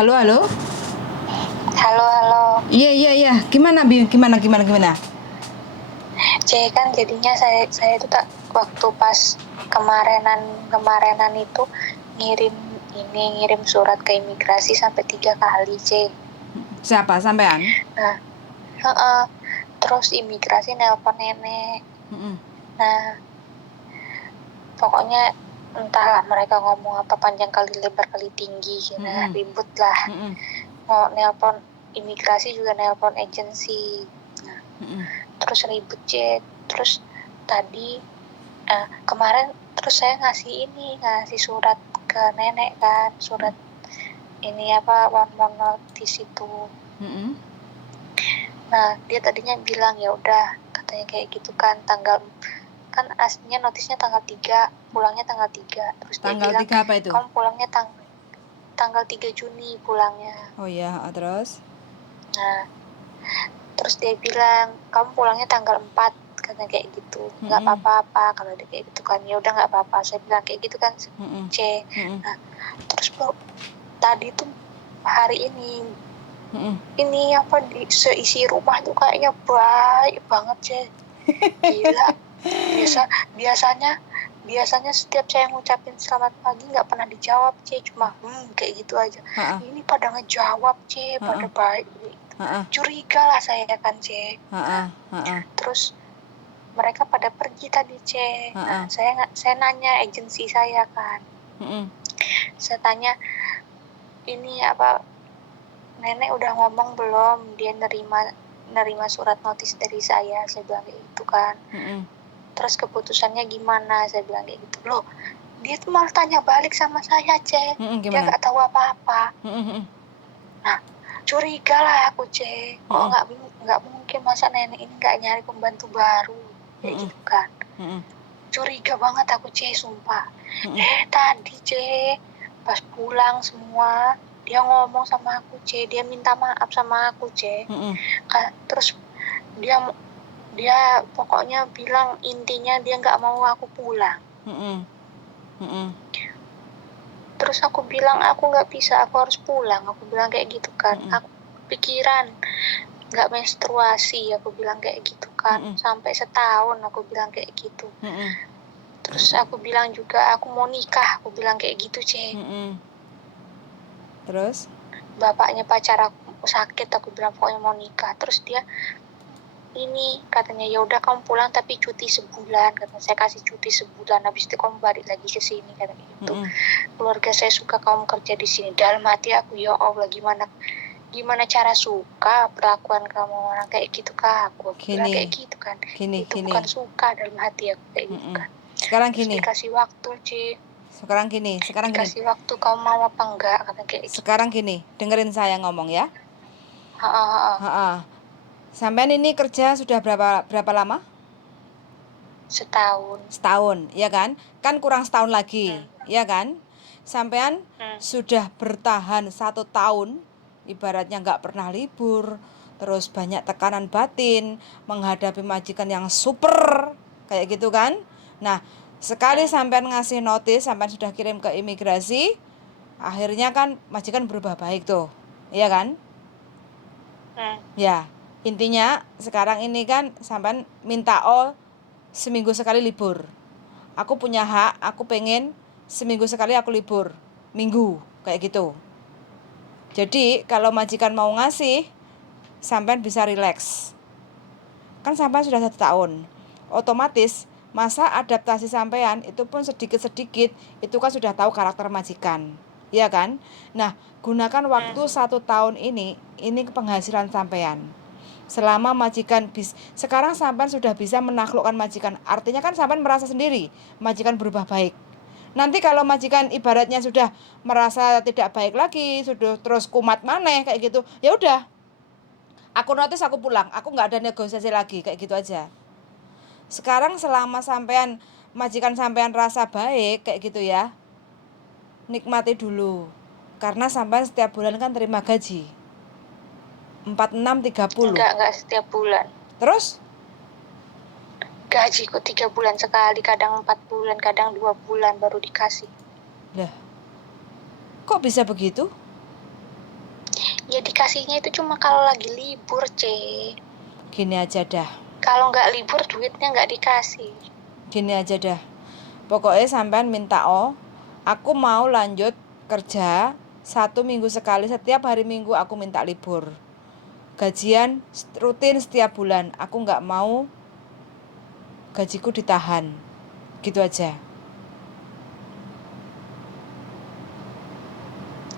Halo, halo. Halo, halo. Iya, iya, iya. Gimana, Bi? Gimana? C kan jadinya saya itu tak waktu pas kemarinan itu ngirim surat ke imigrasi sampai 3 kali, C. Siapa? Sampean? Nah, terus imigrasi nelpon nenek. Mm-mm. Nah, pokoknya entahlah mereka ngomong apa panjang kali lebar kali tinggi gitu. Ribut lah. Mm-mm. Mau nelpon imigrasi juga nelpon agensi. Mm-mm. Terus ribut, C. Terus tadi kemarin terus saya ngasih surat ke nenek kan, surat ini one more notice itu. Nah, dia tadinya bilang ya udah, katanya kayak gitu kan, kan aslinya notisnya tanggal 3, pulangnya tanggal 3. Terus dia Tanggal bilang 3 apa itu? kamu pulangnya tanggal 3 Juni pulangnya. Oh iya, terus? Nah, terus dia bilang kamu pulangnya tanggal 4, katanya kayak gitu. Nggak apa-apa kalau dia kayak gitu kan. Ya udah nggak apa-apa, saya bilang kayak gitu kan, C. Nah, terus tadi tuh hari ini seisi rumah tuh kayaknya baik banget, C. Gila. Biasanya setiap saya ngucapin selamat pagi nggak pernah dijawab, C. Cuma kayak gitu aja. Ini pada ngejawab, C. Pada baik. Curiga lah saya kan, C. Terus mereka pada pergi tadi, C. Nah, saya nanya agensi saya kan. Saya tanya, ini nenek udah ngomong belum dia nerima surat notis dari saya bilang kayak gitu kan. Terus keputusannya gimana, saya bilang kayak gitu. Loh, dia tuh malah tanya balik sama saya, C. Dia nggak tahu apa-apa. Nah, curiga lah aku, C. Kok nggak mungkin masa nenek ini nggak nyari pembantu baru kayak gitu kan. Curiga banget aku, C, sumpah. Tadi, C, pas pulang semua dia ngomong sama aku, C. Dia minta maaf sama aku, C. Terus dia pokoknya bilang intinya dia nggak mau aku pulang. Terus aku bilang aku nggak bisa, aku harus pulang. Aku bilang kayak gitu kan. Aku pikiran nggak menstruasi, aku bilang kayak gitu kan. Sampai setahun aku bilang kayak gitu. Terus aku bilang juga aku mau nikah, aku bilang kayak gitu, C. Terus? Bapaknya pacar aku sakit, aku bilang pokoknya mau nikah. Terus dia ini katanya ya udah kamu pulang tapi cuti sebulan, katanya saya kasih cuti sebulan, habis itu kamu balik lagi ke sini, katanya gitu. Keluarga saya suka kamu kerja di sini. Dalam hati aku, ya Allah, gimana cara suka perlakuan kamu orang kayak gitu kak, aku bilang kayak gitu kan. Itu bukan suka dalam hati aku kayak gitu kan. Sekarang terus gini. Dikasih waktu, C. Dikasih waktu, kamu mau apa enggak, kata kayak gitu. Sekarang gini, dengerin saya ngomong ya. Sampean ini kerja sudah berapa lama? Setahun, ya kan? Kan kurang setahun lagi, ya kan? Sampean sudah bertahan 1 tahun, ibaratnya nggak pernah libur, terus banyak tekanan batin, menghadapi majikan yang super, kayak gitu kan? Nah, sekali sampean ngasih notis, sampean sudah kirim ke imigrasi, akhirnya kan majikan berubah baik tuh, iya kan? Ya, intinya sekarang ini kan sampean minta seminggu sekali libur. Aku punya hak, aku pengen seminggu sekali aku libur, minggu, kayak gitu. Jadi kalau majikan mau ngasih, sampean bisa rileks. Kan sampean sudah 1 tahun, otomatis masa adaptasi sampean itu pun sedikit-sedikit, itu kan sudah tahu karakter majikan, iya kan? Nah, gunakan waktu 1 tahun ini penghasilan sampean. Selama majikan sekarang sampean sudah bisa menaklukkan majikan, artinya kan sampean merasa sendiri majikan berubah baik. Nanti kalau majikan ibaratnya sudah merasa tidak baik lagi, sudah terus kumat maneh kayak gitu, ya udah, aku notis, aku pulang, aku nggak ada negosiasi lagi, kayak gitu aja. Sekarang selama sampean majikan sampean rasa baik kayak gitu ya, nikmati dulu, karena sampean setiap bulan kan terima gaji 4630. Enggak setiap bulan. Terus gajiku 3 bulan sekali, kadang 4 bulan, kadang 2 bulan baru dikasih. Lah, kok bisa begitu? Ya dikasihnya itu cuma kalau lagi libur, C. Gini aja dah. Kalau nggak libur duitnya nggak dikasih. Gini aja dah. Pokoknya sampean minta aku mau lanjut kerja 1 minggu sekali, setiap hari Minggu aku minta libur. Gajian rutin setiap bulan, aku nggak mau gajiku ditahan. Gitu aja.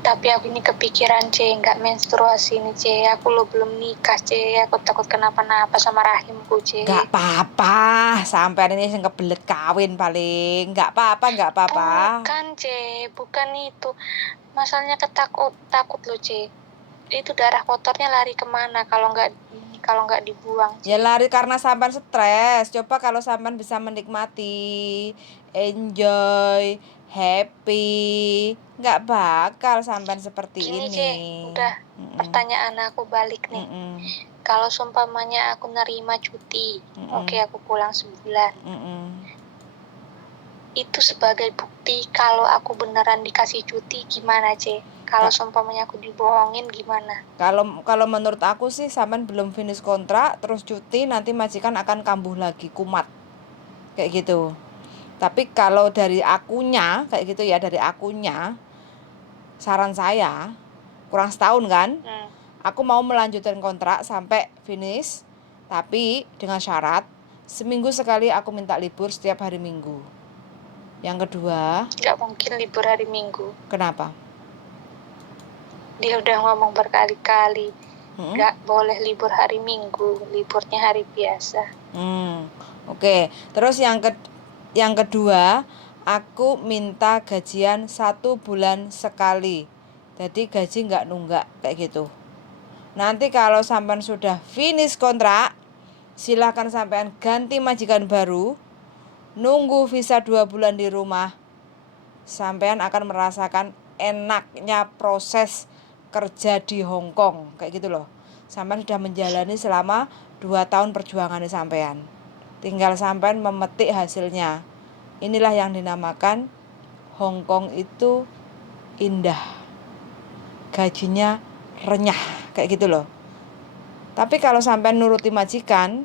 Tapi aku ini kepikiran, C, nggak menstruasi nih, C. Aku lo belum nikah, C. Aku takut kenapa-napa sama rahimku, C. Nggak apa-apa, sampean ini yang kebelet kawin paling. Nggak apa-apa. Bukan, C. Bukan itu. Masalahnya takut lo, C. Itu darah kotornya lari kemana kalau nggak dibuang, C. Ya lari karena sampean stres. Coba kalau sampean bisa menikmati, enjoy, happy, nggak bakal sampean seperti Gini, ini. C, udah pertanyaan aku balik nih. Kalau seumpamanya aku nerima cuti, oke, aku pulang sebulan. Itu sebagai bukti kalau aku beneran dikasih cuti gimana, C? Kalau seumpamanya aku dibohongin gimana? Kalau menurut aku sih sampean belum finish kontrak terus cuti, nanti majikan akan kambuh lagi, kumat. Kayak gitu. Tapi kalau dari akunya kayak gitu ya, dari akunya saran saya kurang setahun kan, aku mau melanjutkan kontrak sampai finish, tapi dengan syarat seminggu sekali aku minta libur setiap hari Minggu. Yang kedua, nggak mungkin libur hari Minggu. Kenapa? Dia udah ngomong berkali-kali nggak boleh libur hari Minggu, liburnya hari biasa. Oke. Terus yang kedua, aku minta gajian 1 bulan sekali. Jadi gaji nggak nunggak kayak gitu. Nanti kalau sampean sudah finish kontrak, silahkan sampean ganti majikan baru. Nunggu visa 2 bulan di rumah. Sampean akan merasakan enaknya proses kerja di Hong Kong kayak gitu loh. Sampean sudah menjalani selama 2 tahun perjuangannya sampean. Tinggal sampean memetik hasilnya. Inilah yang dinamakan Hong Kong itu indah. Gajinya renyah kayak gitu loh. Tapi kalau sampean nuruti majikan,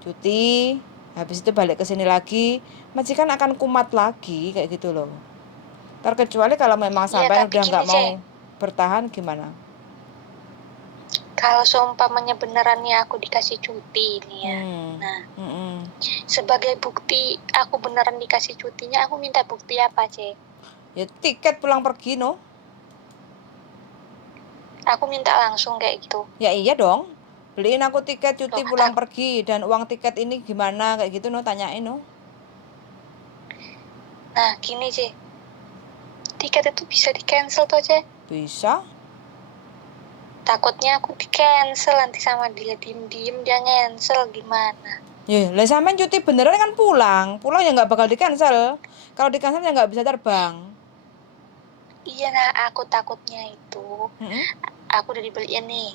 cuti, habis itu balik ke sini lagi, majikan akan kumat lagi kayak gitu loh. Terkecuali kalau memang sampean udah nggak mau bertahan gimana? Kalau seumpamanya beneran nih aku dikasih cuti nih ya. Sebagai bukti aku beneran dikasih cutinya, aku minta bukti apa, C? Ya tiket pulang pergi no. Aku minta langsung kayak gitu. Ya iya dong. Beliin aku tiket cuti pulang pergi dan uang tiket ini gimana kayak gitu no, tanyain no. Nah gini, C. Tiket itu bisa di cancel toh, C? Bisa. Takutnya aku di cancel nanti sama dia, diem-diem dia cancel gimana? Ya, lah sampean cuti beneran kan pulang ya nggak bakal di cancel. Kalau di cancel ya nggak bisa terbang. Iya, nah aku takutnya itu, aku udah dibeliin nih,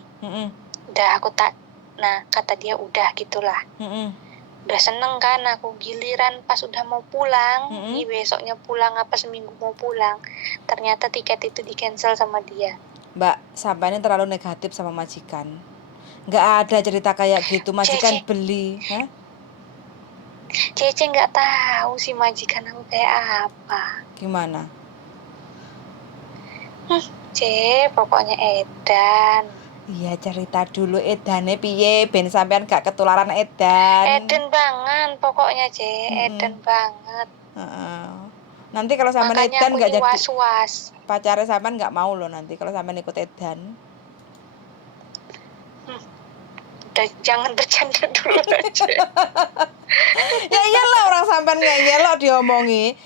udah nah kata dia udah gitulah, udah seneng kan aku, giliran pas udah mau pulang, nih besoknya pulang apa seminggu mau pulang, ternyata tiket itu di cancel sama dia. Mbak, sampai ini terlalu negatif sama majikan. Nggak ada cerita kayak gitu, majikan beli. Cece nggak tahu sih majikan aku kayak apa. Gimana? Pokoknya edan. Iya, cerita dulu edane piye ben sampean gak ketularan edan. Edan banget pokoknya, edan banget. Nanti kalau sampean edan nggak jadi was-was. Pacarnya sampean nggak mau loh nanti kalau sampean ikut edan. Udah jangan bercanda dulu aja. Ya iyalah orang sampean ngeyel diomongi.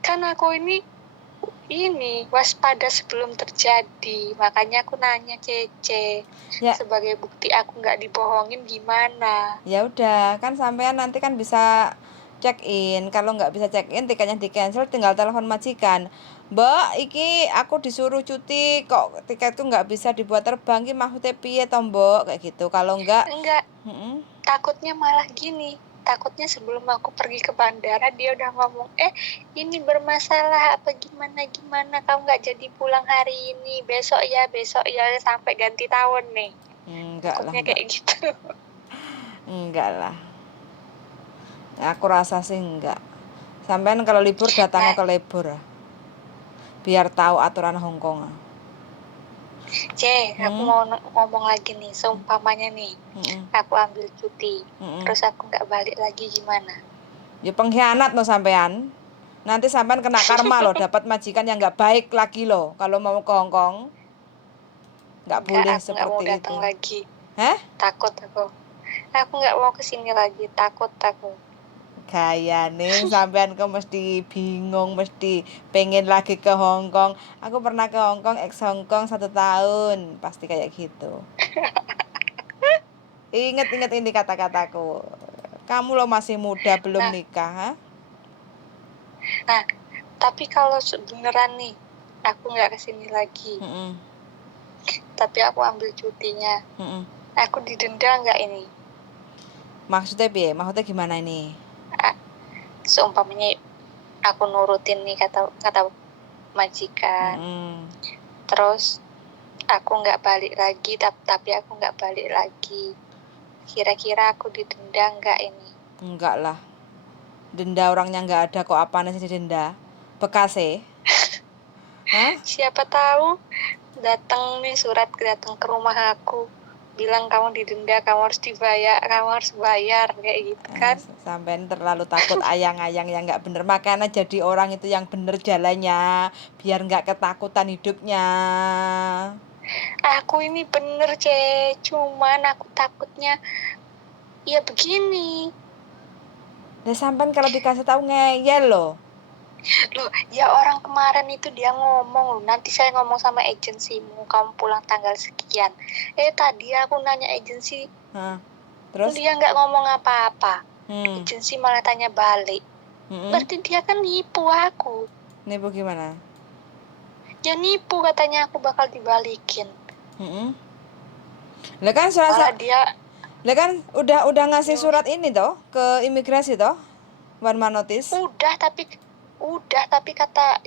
Kan aku ini waspada sebelum terjadi, makanya aku nanya Cece ya. Sebagai bukti aku nggak dibohongin gimana? Ya udah, kan sampean nanti kan bisa check in. Kalau nggak bisa check in, tiketnya di cancel, tinggal telepon majikan. Mbak, iki aku disuruh cuti kok tiketku nggak bisa dibuat terbang, ki maksudnya piye toh Mbak, kayak gitu. Kalau enggak takutnya malah gini, takutnya sebelum aku pergi ke bandara dia udah ngomong, ini bermasalah apa gimana kamu nggak jadi pulang hari ini, besok ya sampai ganti tahun nih. Enggak lah, takutnya kayak gitu. Enggak lah, aku rasa sih enggak. Sampean kalau libur datangnya ke libur biar tahu aturan Hongkong. Aku mau ngomong lagi nih, seumpamanya nih, aku ambil cuti, terus aku nggak balik lagi gimana? Ya pengkhianat loh sampean. Nanti sampean kena karma loh, dapat majikan yang nggak baik lagi loh. Kalau mau ke Hongkong, nggak boleh aku seperti nggak mau itu. datang lagi. Hah? Takut aku nggak mau kesini lagi, takut. Gaya nih sampean kok mesti bingung, mesti pengen lagi ke Hongkong. Aku pernah ke Hongkong, ex Hongkong 1 tahun, pasti kayak gitu. Ingat ini kata-kataku. Kamu lo masih muda, belum nikah, ha? Nah, tapi kalau beneran nih, aku nggak kesini lagi. Tapi aku ambil cutinya. Aku didenda nggak ini? Maksudnya piye? Maksudnya gimana ini? Seumpamanya aku nurutin nih kata majikan. Terus aku nggak balik lagi, tapi aku nggak balik lagi. Kira-kira aku didenda nggak ini? Enggak lah. Denda orangnya nggak ada kok, apaan sih denda? Bekas Hah? Siapa tahu datang nih surat datang ke rumah aku bilang kamu didenda, kamu harus bayar kayak gitu kan. Sampai terlalu takut ayang-ayang yang nggak bener, makanya jadi orang itu yang bener jalannya biar nggak ketakutan hidupnya. Aku ini bener cuman aku takutnya ya begini. Nah sampean kalau dikasih tahu ngeyel loh. Loh, ya orang kemarin itu dia ngomong, nanti saya ngomong sama agensimu, kamu pulang tanggal sekian. Tadi aku nanya agensi, terus dia nggak ngomong apa-apa. Agensi malah tanya balik. Berarti dia kan nipu aku. Nipu gimana? Ya nipu, katanya aku bakal dibalikin. Lah kan malah dia kan udah ngasih surat ini toh ke imigrasi toh, 1 month notice. Udah tapi kata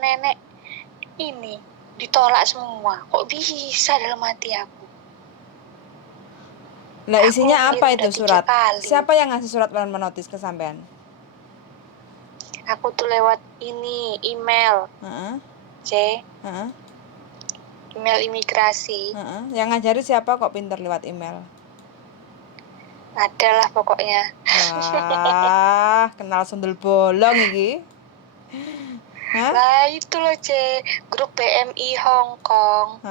nenek ini ditolak semua. Kok bisa dalam hati aku? Nah isinya apa itu surat? Siapa yang ngasih surat 1 month notice ke sampean? Aku tuh lewat ini email. Email imigrasi. Yang ngajari siapa kok pinter lewat email? Adalah pokoknya. Wah, kenal sundel bolong iki. Lah itu loh grup BMI Hongkong.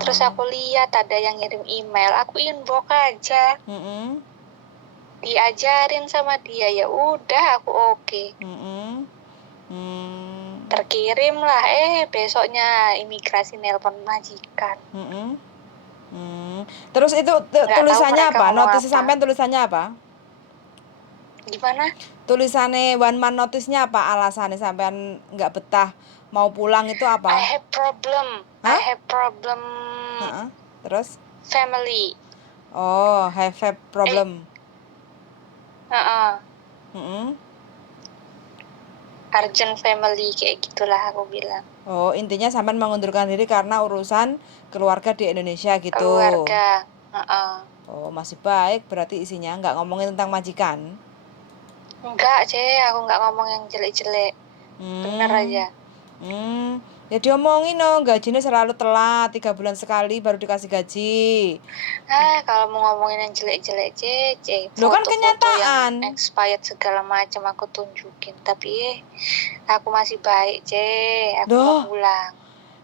Terus aku lihat ada yang ngirim email, aku inbox aja. Diajarin sama dia, ya udah aku oke. Terkirim lah, besoknya imigrasi nelpon majikan. Terus itu tulisannya apa? Notis sampean tulisannya apa? Gimana? Tulisannya 1 month notice-nya apa? Alasannya sampean nggak betah mau pulang itu apa? I have problem. Terus? Family. Oh, have problem. Urgent family kayak gitulah aku bilang. Oh, intinya sampean mengundurkan diri karena urusan keluarga di Indonesia gitu. Keluarga. Oh, masih baik berarti isinya nggak ngomongin tentang majikan. Enggak, aku nggak ngomong yang jelek-jelek. Bener aja. Ya diomongin dong, gajinya selalu telat, 3 bulan sekali baru dikasih gaji. Kalau mau ngomongin yang jelek-jelek Loh kan kenyataan yang expired segala macam aku tunjukin, tapi aku masih baik aku mau pulang.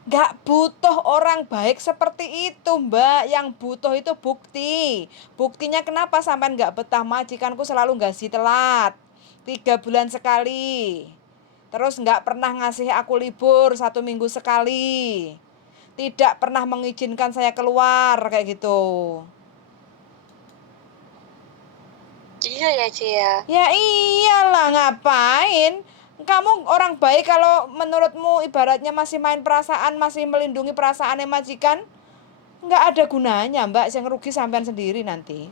Gak butuh orang baik seperti itu, Mbak. Yang butuh itu bukti. Buktinya kenapa sampean gak betah, majikanku selalu gaji telat 3 bulan sekali. Terus gak pernah ngasih aku libur 1 minggu sekali. Tidak pernah mengizinkan saya keluar kayak gitu. Iya ya ya. Ya iyalah, ngapain? Kamu orang baik kalau menurutmu ibaratnya masih main perasaan, masih melindungi perasaannya majikan, nggak ada gunanya, Mbak. Yang rugi sampean sendiri nanti.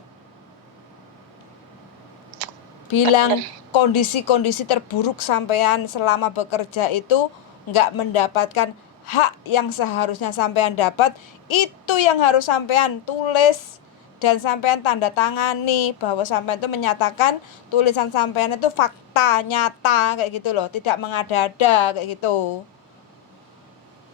bilang kondisi-kondisi terburuk sampean selama bekerja itu nggak mendapatkan hak yang seharusnya sampean dapat, itu yang harus sampean tulis dan sampean tanda tangani bahwa sampean itu menyatakan tulisan sampean itu fakta nyata kayak gitu loh, tidak mengada-ada kayak gitu.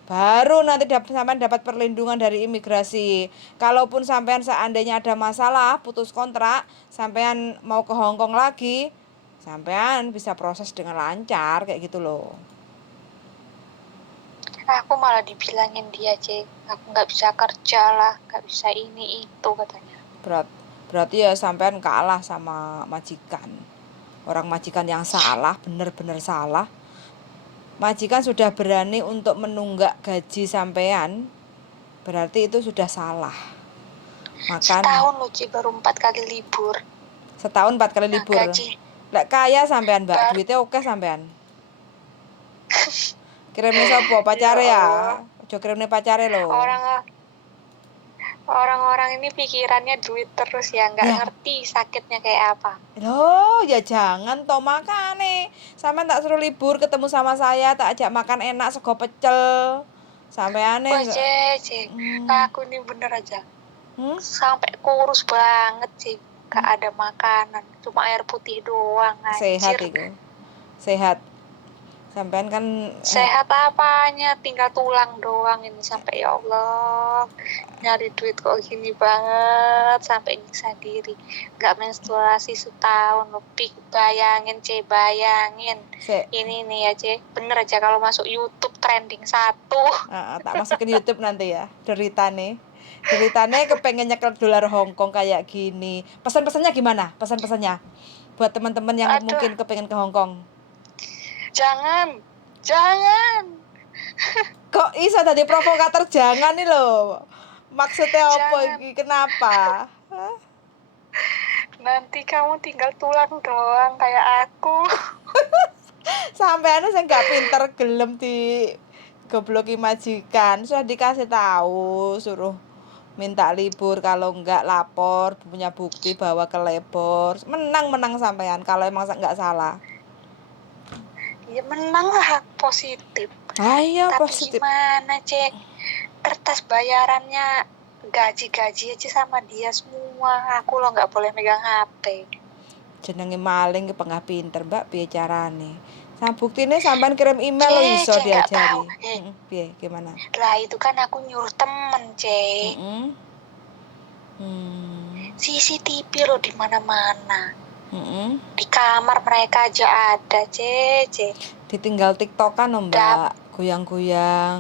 Baru nanti sampean dapat perlindungan dari imigrasi. Kalaupun sampean seandainya ada masalah, putus kontrak, sampean mau ke Hong Kong lagi, sampean bisa proses dengan lancar kayak gitu loh. Aku malah dibilangin dia, aku nggak bisa kerja lah, nggak bisa ini itu katanya. Berarti ya sampean kalah sama majikan. Orang majikan yang salah, bener-bener salah. Majikan sudah berani untuk menunggak gaji sampean, berarti itu sudah salah. Setahun loh baru 4 kali libur. Setahun 4 kali libur. Lek kaya sampean mbak, duitnya oke sampean. Kirimnya sopo pacare ya? Ojo kirimnya pacare loh. Orang-orang ini pikirannya duit terus ya, nggak ngerti sakitnya kayak apa. Loh, ya jangan toh makane. Sampean tak suruh libur ketemu sama saya, tak ajak makan enak sego pecel. Sampeane aku ini bener aja. Sampai kurus banget sih. Gak ada makanan, cuma air putih doang. Sehat itu. Sehat. Sampean kan sehat apanya, tinggal tulang doang ini. Sampai ya Allah, nyari duit kok gini banget, sampai nyiksa diri. Gak menstruasi setahun lebih. Bayangin bayangin. Ini nih ya bener aja kalau masuk YouTube trending 1. Tak masukin YouTube nanti ya, deritane kepengen nyekel dolar Hong Kong kayak gini. Pesan-pesannya gimana? Pesan-pesannya buat teman-teman yang mungkin kepengen ke Hong Kong. Jangan. Kok iso tadi provokator jangan nih loh. Maksudnya apa iki? Kenapa? Nanti kamu tinggal tulang doang kayak aku. Sampai anu saya nggak pinter gelem di gobloki majikan. Sudah dikasih tahu suruh minta libur, kalau enggak lapor, punya bukti bahwa kelebor. Menang sampean kalau emang nggak salah. Ya menang lah, positif. Ayo tapi positif. Gimana kertas bayarannya gaji aja sama dia semua. Aku lo nggak boleh megang HP. Jenenge maling pengah pinter mbak, piye carane? Sama buktine sampean kirim email lo iso diajari. Piye gimana? Lah itu kan aku nyuruh temen CCTV lo di mana-mana. Di kamar mereka aja ada, Ditinggal TikTokan loh mbak, goyang-goyang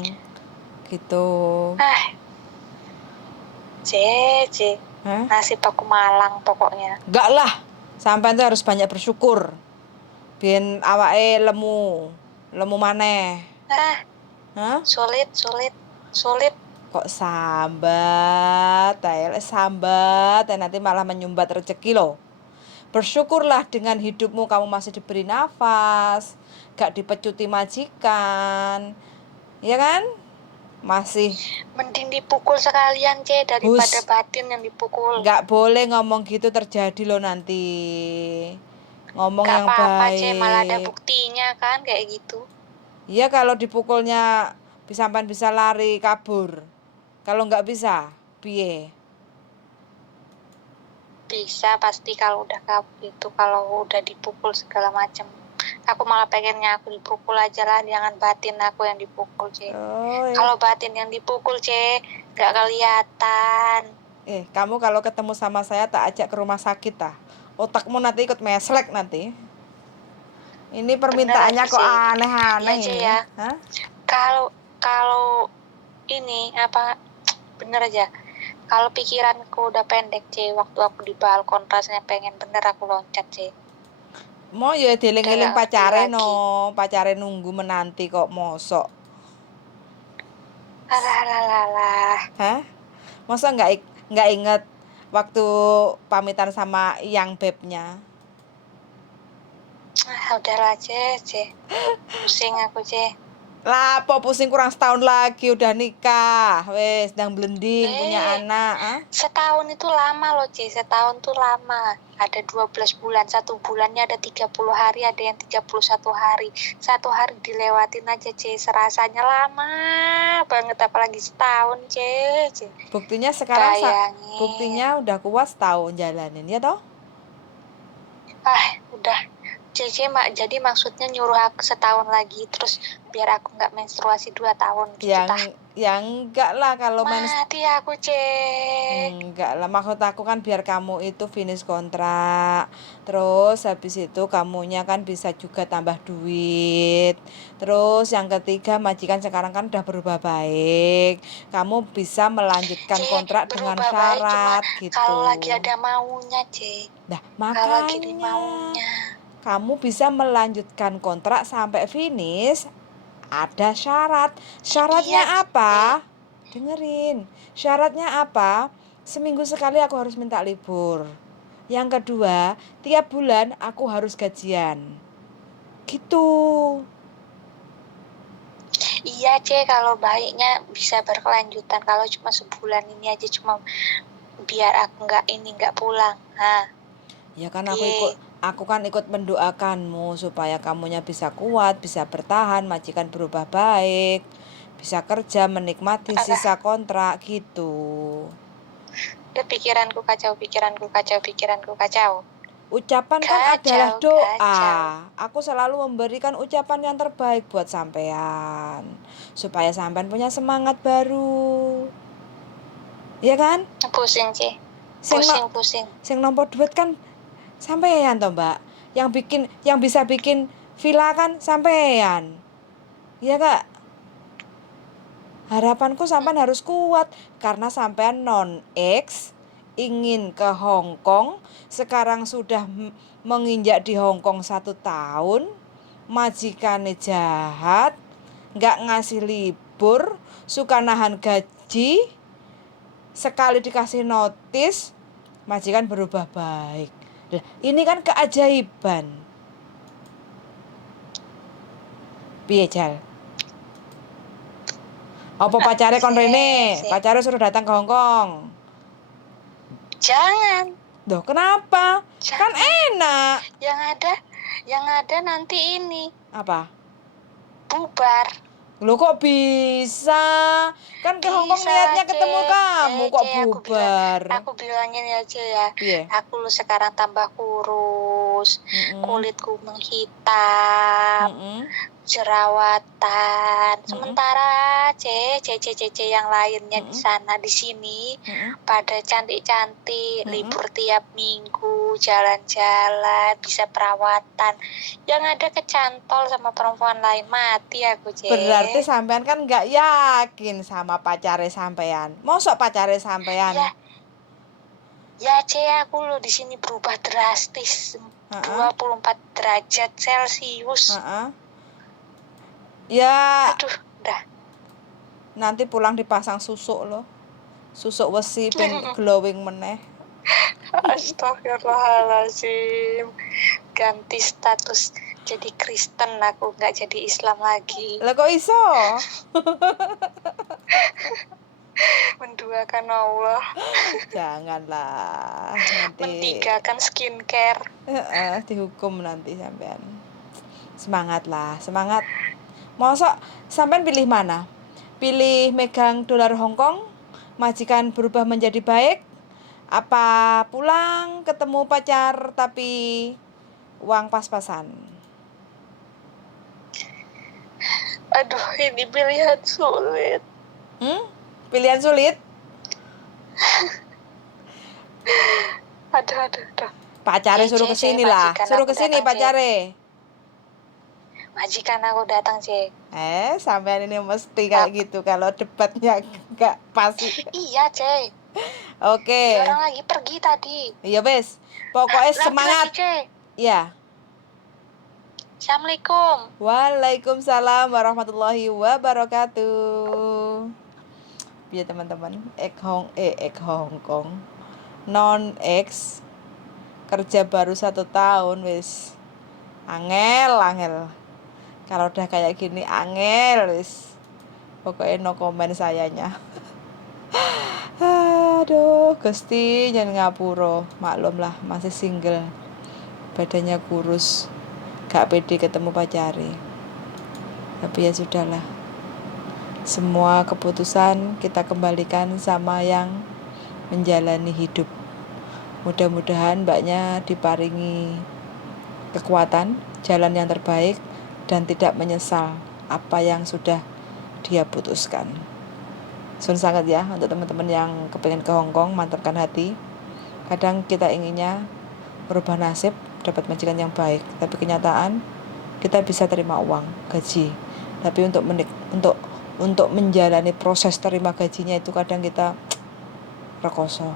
gitu. Nasib aku malang pokoknya. Enggak lah, sampean tuh harus banyak bersyukur. Biar awake lemu maneh. Sulit. Kok sambat, nanti malah menyumbat rezeki loh. Bersyukurlah dengan hidupmu, kamu masih diberi nafas, gak dipecuti majikan, ya kan? Masih mending dipukul sekalian daripada batin yang dipukul. Gak boleh ngomong gitu, terjadi loh nanti. Ngomong gak yang apa-apa, baik. Malah ada buktinya kan kayak gitu. Iya, kalau dipukulnya sampean bisa lari kabur. Kalau nggak bisa, piye? Bisa pasti kalau udah kabur itu, kalau udah dipukul segala macam. Aku malah pengennya aku dipukul aja lah, jangan batin aku yang dipukul, Kalau batin yang dipukul, nggak kelihatan. Kamu kalau ketemu sama saya tak ajak ke rumah sakit otakmu nanti ikut meslek nanti. Ini permintaannya kok aneh-aneh ini. Ya. Kalau ini apa bener aja. Kalau pikiranku udah pendek, waktu aku di balkon rasanya pengen bener aku loncat, Mau ya dieling-eling pacare pacare nunggu menanti kok mosok. Alah. Masa nggak inget waktu pamitan sama yang bebnya? Udahlah, pusing aku, Lah, apa pusing kurang setahun lagi udah nikah. Wes, ndang blending punya anak, ah? Setahun itu lama loh, C. Setahun tuh lama. Ada 12 bulan, 1 bulannya ada 30 hari, ada yang 31 hari. 1 hari dilewatin aja, C. Serasanya lama banget, apalagi setahun, C. Buktinya sekarang Bayangin. buktinya udah kuat setahun jalanin, ya toh? Udah. Jadi maksudnya nyuruh aku setahun lagi terus biar aku nggak menstruasi 2 tahun gitu yang enggak lah kalau mati aku, enggak lah, maksud aku kan biar kamu itu finish kontrak, terus habis itu kamunya kan bisa juga tambah duit, terus yang ketiga majikan sekarang kan udah berubah baik, kamu bisa melanjutkan kontrak dengan syarat baik, gitu. Kalau lagi ada maunya, Nah, kalau lagi ada makanya maunya kamu bisa melanjutkan kontrak sampai finish. Ada syaratnya apa? Dengerin, syaratnya apa? Seminggu sekali aku harus minta libur. Yang kedua, tiap bulan aku harus gajian. Gitu. Iya, kalau baiknya bisa berkelanjutan. Kalau cuma sebulan ini aja, cuma biar aku nggak pulang. Ya kan aku kan ikut mendoakanmu supaya kamunya bisa kuat, bisa bertahan, majikan berubah baik, bisa kerja, menikmati sisa kontrak gitu. Pikiranku kacau. Ucapan kan adalah doa. Aku selalu memberikan ucapan yang terbaik buat sampean, supaya sampean punya semangat baru. Iya kan? Pusing, pusing. Sing nomor duit kan sampean toh, Mbak. Yang bisa bikin villa kan sampean. Iya, Kak? Harapanku sampean harus kuat karena sampean non-X ingin ke Hong Kong, sekarang sudah menginjak di Hong Kong 1 tahun, majikannya jahat, nggak ngasih libur, suka nahan gaji, sekali dikasih notis, majikan berubah baik. Nah, ini kan keajaiban. Piye, Jal? Apa pacare kon rene? Pacare suruh datang ke Hong Kong. Jangan. Loh, kenapa? Jangan. Kan enak. Yang ada nanti ini. Apa? Bubar. Loh, kok bisa? Kan ke Hong Kong niatnya ketemu kamu, kok bubar? Aku bilangin ya, ya. Piye? Aku lu sekarang tambah kurus, kulitku menghitam, jerawatan. Sementara C yang lainnya di sana di sini pada cantik-cantik, libur tiap minggu, jalan-jalan, bisa perawatan. Yang ada kecantol sama perempuan lain, mati aku, C. Berarti sampean kan nggak yakin sama pacare sampean. Mosok pacare sampean? Ya, C, aku lo di sini berubah drastis. 24 derajat Celcius. Ya. Aduh, udah. Nanti pulang dipasang susuk loh. Susuk wesi ben glowing meneh. Astagfirullahaladzim. Ganti status jadi Kristen, aku nggak jadi Islam lagi. Lah kok iso? Menduakan Allah. Janganlah. Nanti mentigakan skincare. Dihukum nanti sampean. Semangatlah, semangat. Mosok sampean pilih mana? Pilih megang dolar Hong Kong, majikan berubah menjadi baik, apa pulang ketemu pacar tapi uang pas-pasan? Aduh, ini pilihan sulit. Pilihan sulit? Aduh. Pacare suruh kesini lah. Suruh kesini pacare. Majikan aku datang, C. Sampean ini mesti kayak gitu kalau debatnya enggak pas. Iya, C. Oke. Orang lagi pergi tadi. Iya, wes. Pokoknya semangat. Iya. Assalamualaikum. Waalaikumsalam warahmatullahi wabarakatuh. Biar teman-teman Hong Kong non-X kerja baru 1 tahun wis angel Kalau udah kayak gini angel wis. Pokoknya no comment sayanya. Aduh, Gusti jangan ngapuro. Maklum lah, masih single. Badannya kurus. Gak pede ketemu pacari. Tapi ya sudahlah. Semua keputusan kita kembalikan sama yang menjalani hidup. Mudah-mudahan mbaknya diparingi kekuatan, jalan yang terbaik, dan tidak menyesal apa yang sudah dia putuskan. Sun sangat ya untuk teman-teman yang kepengen ke Hong Kong, mantapkan hati. Kadang kita inginnya merubah nasib, dapat majikan yang baik, tapi kenyataan kita bisa terima uang, gaji. Tapi untuk menjalani proses terima gajinya itu kadang kita rekoso.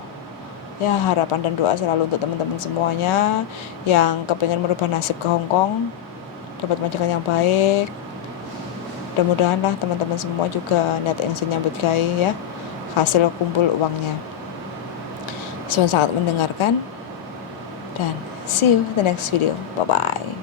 Ya, harapan dan doa selalu untuk teman-teman semuanya yang kepengen merubah nasib ke Hong Kong, dapat majikan yang baik. Mudah-mudahan lah teman-teman semua juga niat yang nyambut gawe ya, hasil kumpul uangnya. Sangat mendengarkan dan see you the next video. Bye bye.